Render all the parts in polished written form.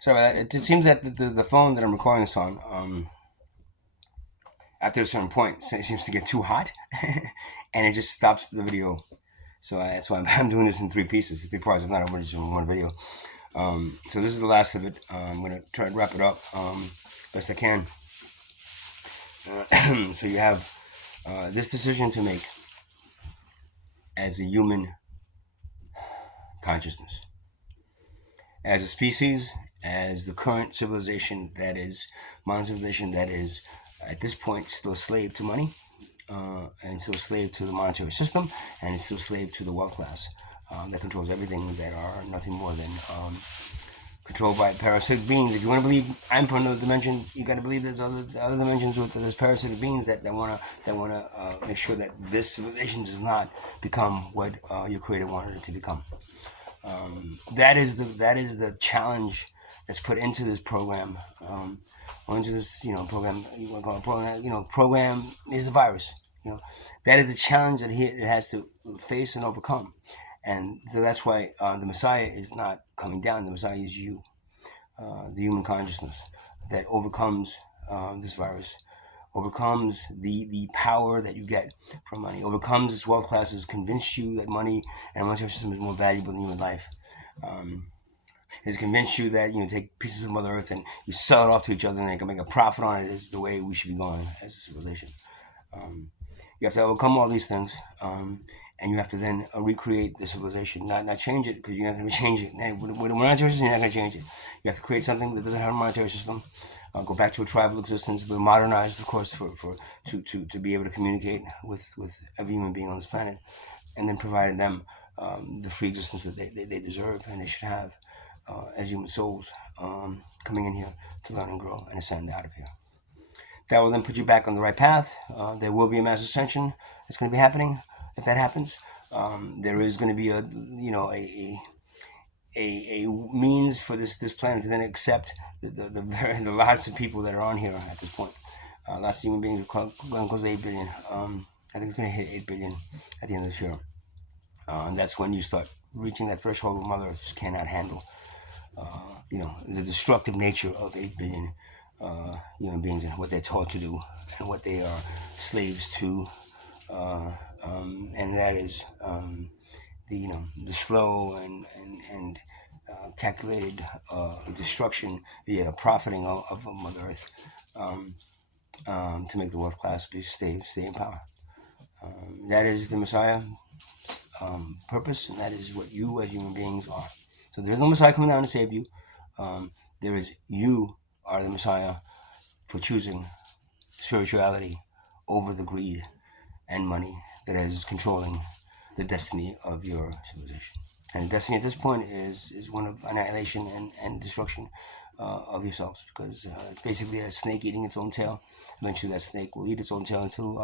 Sorry about that. It seems that the phone that I'm recording this on, after a certain point, it seems to get too hot, and it just stops the video. So that's why I'm doing this in three pieces, three parts. If not, I'm just in one video. So this is the last of it. I'm gonna try to wrap it up best I can. So you have this decision to make as a human consciousness, as a species, as the current civilization that is modern civilization that is at this point still a slave to money, and still a slave to the monetary system, and it's still a slave to the wealth class that controls everything, that are nothing more than controlled by parasitic beings. If you want to believe I'm from another dimension, you got to believe there's other dimensions with there's parasitic beings that wanna make sure that this civilization does not become what your creator wanted it to become. That is the challenge that's put into this program, or into this program. You want to call it program? Program is the virus. That is a challenge that it has to face and overcome, and so that's why the Messiah is not coming down. The Messiah is you, the human consciousness that overcomes this virus, overcomes the power that you get from money, overcomes this wealth classes, convince you that money and monetary system is more valuable than human life. Has convinced you that take pieces of Mother Earth and you sell it off to each other and they can make a profit on it is the way we should be going as a civilization. You have to overcome all these things, and you have to then recreate the civilization, not change it, because you're not going to change it. And with a monetary system, you're not going to change it. You have to create something that doesn't have a monetary system. Go back to a tribal existence, but modernized, of course, to be able to communicate with every human being on this planet, and then providing them the free existence that they deserve and they should have as human souls, coming in here to learn and grow and ascend out of here. That will then put you back on the right path. There will be a mass ascension that's going to be happening. If that happens, there is going to be a means for this planet to then accept the lots of people that are on here at this point. Lots of human beings, going close to 8 billion. I think it's going to hit 8 billion at the end of this year. And that's when you start reaching that threshold where Mother Earth just cannot handle, the destructive nature of 8 billion human beings and what they're taught to do and what they are slaves to. And that is the slow and calculated destruction via profiting of Mother Earth, to make the wealth class stay in power. That is the Messiah purpose, and that is what you as human beings are. So there is no Messiah coming down to save you. There is you are the Messiah for choosing spirituality over the greed and money that is controlling the destiny of your civilization. And destiny at this point is one of annihilation and destruction of yourselves, because it's basically a snake eating its own tail. Eventually, that snake will eat its own tail until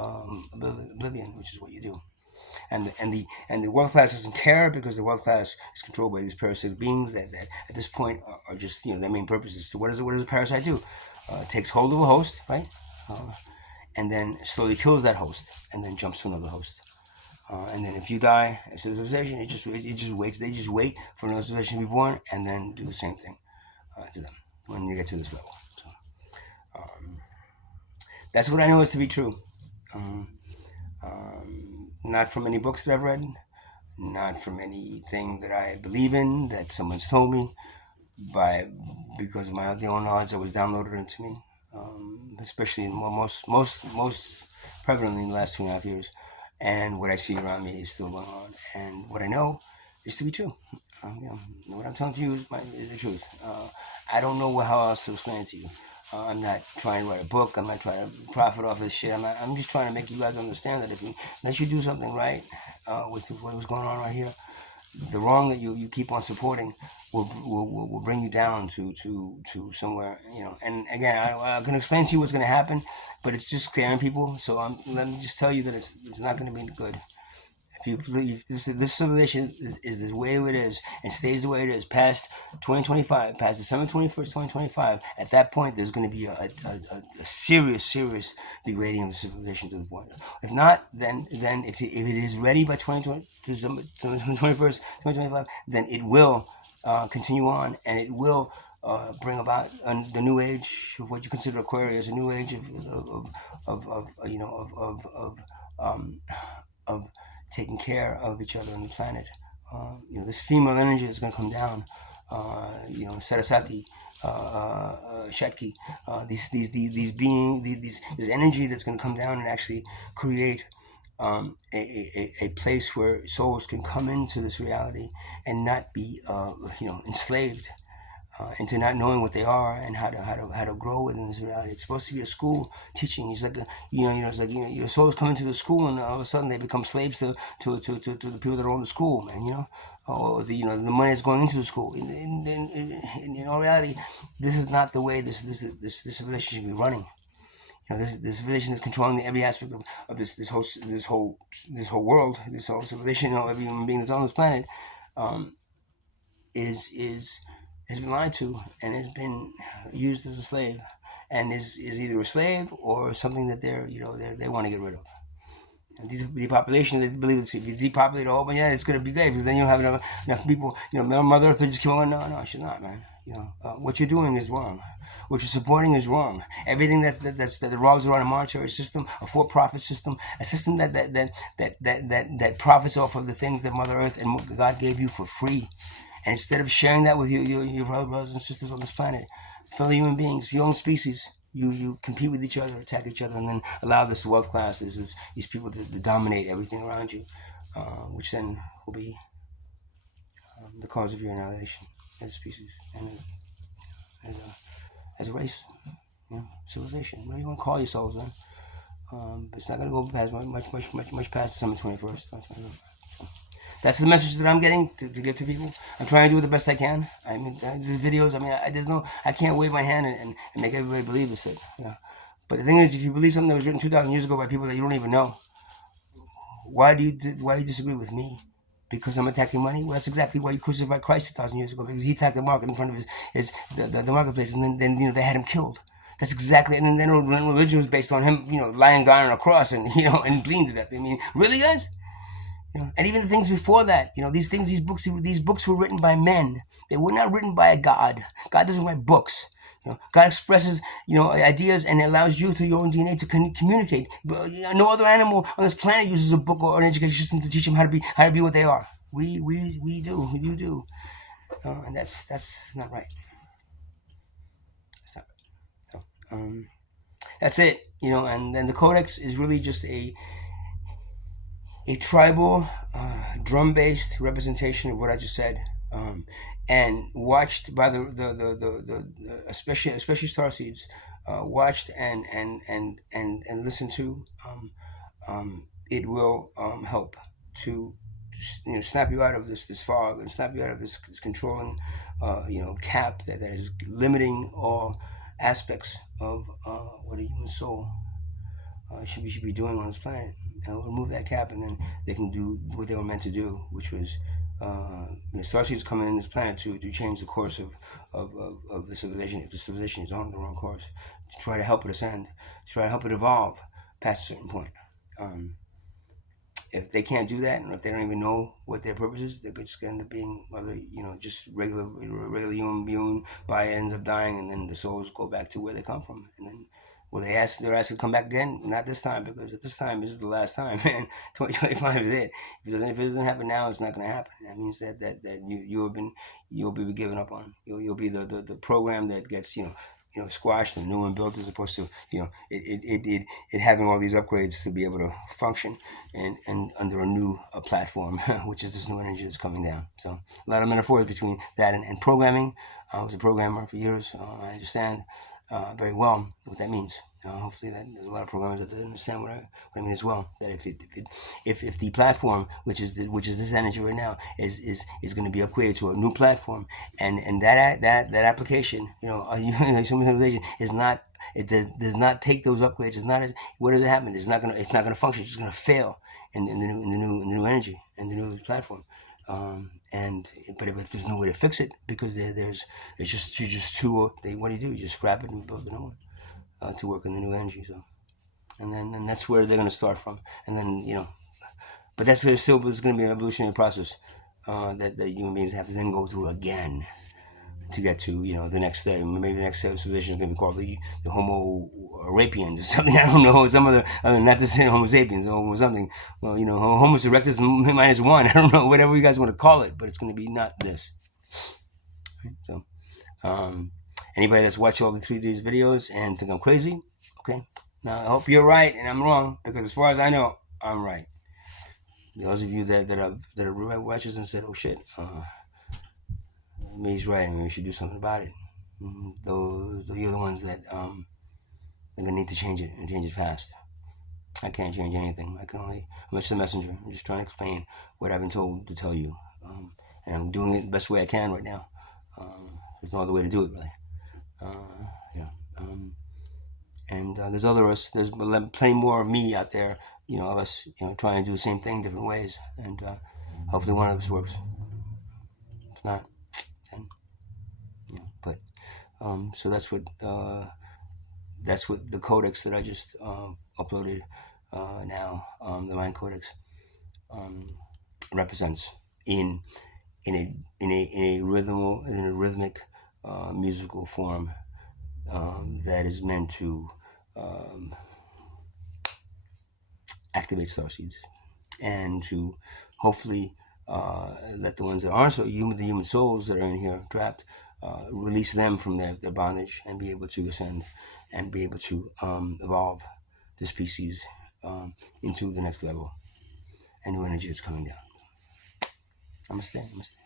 oblivion, which is what you do. And the wealth class doesn't care, because the wealth class is controlled by these parasitic beings that at this point are just their main purpose is to what does a parasite do? It takes hold of a host, right? And then slowly kills that host, and then jumps to another host. And then if you die as a civilization, it just waits. They just wait for another civilization to be born, and then do the same thing to them when you get to this level. So, that's what I know is to be true. Not from any books that I've read, not from anything that I believe in that someone's told me, by because of my own knowledge that was downloaded into me, especially in most prevalently in the last 2.5 years. And what I see around me is still going on, and what I know is to be true. What I'm telling you is the truth. I don't know how else to explain it to you. I'm not trying to write a book. I'm not trying to profit off this shit. I'm just trying to make you guys understand that unless you do something right with what's going on right here, the wrong that you keep on supporting will bring you down to somewhere. And again, I can explain to you what's going to happen, but it's just scaring people. So let me just tell you that it's not going to be good. If you believe this civilization is the way it is and stays the way it is past 2025, past December 21st, 2025, at that point there's going to be a serious degrading of the civilization to the point. If not, then if it is ready by 2020, December 21st, 2025, then it will continue on, and it will bring about the new age of what you consider Aquarius, a new age um, of taking care of each other on the planet. This female energy is going to come down. Sarasati, Shetki, this energy that's going to come down and actually create a place where souls can come into this reality and not be enslaved into not knowing what they are and how to grow within this reality. It's supposed to be a school teaching. It's like it's like your souls come into the school and all of a sudden they become slaves to the people that own the school, man. Or the money that's going into the school. In all reality, this is not the way this civilization should be running. This civilization is controlling every aspect of this whole world, this whole civilization. Every human being that's on this planet is has been lied to and has been used as a slave, and is either a slave or something that they want to get rid of. And depopulation, they believe it's if you depopulate a whole bunch, it's going to be great because then you don't have enough people. Mother Earth just keep on. No, she's not, man. What you're doing is wrong. What you're supporting is wrong. Everything that revolves around a monetary system, a for-profit system, a system that profits off of the things that Mother Earth and God gave you for free. And instead of sharing that with your brothers and sisters on this planet, fellow human beings, your own species, you compete with each other, attack each other, and then allow this wealth class, these people to dominate everything around you, which then will be the cause of your annihilation as a species and as a race, civilization. What do you want to call yourselves then? But it's not going to go past much past December 21st. That's the message that I'm getting to give to people. I'm trying to do it the best I can. I mean, the videos. I mean, I can't wave my hand and make everybody believe this thing. But the thing is, if you believe something that was written 2,000 years ago by people that you don't even know, why do you disagree with me? Because I'm attacking money? Well, that's exactly why you crucified Christ 2,000 years ago, because he attacked the market in front of the marketplace, and then they had him killed. That's exactly, and then religion was based on him, lying down on a cross and and bleeding to death. I mean, really, guys? And even the things before that, these books were written by men. They were not written by a God. God doesn't write books. God expresses, ideas and allows you through your own DNA to communicate. But, no other animal on this planet uses a book or an education system to teach them how to be what they are. We do. You do. And that's not right. That's not right. So, that's it. And then the Codex is really just a tribal, drum-based representation of what I just said, and watched by the especially starseeds, watched and listened to. It will help to snap you out of this fog and snap you out of this controlling, cap that is limiting all aspects of what a human soul should be doing on this planet. Remove that cap, and then they can do what they were meant to do, which was starseeds coming in this planet to change the course of the civilization. If the civilization is on the wrong course, to try to help it ascend, to try to help it evolve past a certain point. If they can't do that, and if they don't even know what their purpose is, they're just going to end up being just regular human body ends up dying, and then the souls go back to where they come from, and then. Well, they're asked to come back again. Not this time, because at this time, this is the last time, man. 2025 is it. If it doesn't happen now, it's not going to happen. That means that you'll be given up on. You'll be the program that gets squashed and new and built, as opposed to it having all these upgrades to be able to function and under a new platform, which is this new energy that's coming down. So a lot of metaphors between that and programming. I was a programmer for years. I understand very well what that means. Hopefully, that there's a lot of programmers that understand what I mean as well. That if the platform, which is this energy right now, is going to be upgraded to a new platform, and that application, human civilization is not. It does not take those upgrades. It's not. What does it happen? It's not gonna function. It's just gonna fail. in the new energy and the new platform. And but if there's no way to fix it because it's just too they what do? You just scrap it and build a new one to work in the new energy. So and that's where they're gonna start from. And then but that's still is gonna be an evolutionary process that human beings have to then go through again to get to the next step. Maybe the next civilization is going to be called the Homo rapiens or something. I don't know, some other not to say Homo sapiens or Homo something. Well, Homo erectus minus one. I don't know, whatever you guys want to call it, but it's going to be not this. Right? So, anybody that's watched all the 3Ds videos and think I'm crazy, okay. Now I hope you're right and I'm wrong because as far as I know, I'm right. Those of you that are watchers and said, "Oh shit." Maybe he's right. Maybe we should do something about it. Those you're the ones that are gonna need to change it and change it fast. I can't change anything. I'm just a messenger. I'm just trying to explain what I've been told to tell you, and I'm doing it the best way I can right now. There's no other way to do it really. Yeah. And there's others. There's plenty more of me out there. Of us. Trying to do the same thing different ways, and hopefully one of us works. If not, then but so that's what the codex that I just uploaded now, the Mayan Codex, represents in a rhythmic musical form that is meant to activate starseeds and to hopefully let the ones that aren't the human souls that are in here trapped, release them from their bondage and be able to ascend and be able to evolve the species into the next level and new energy is coming down. Namaste. Namaste.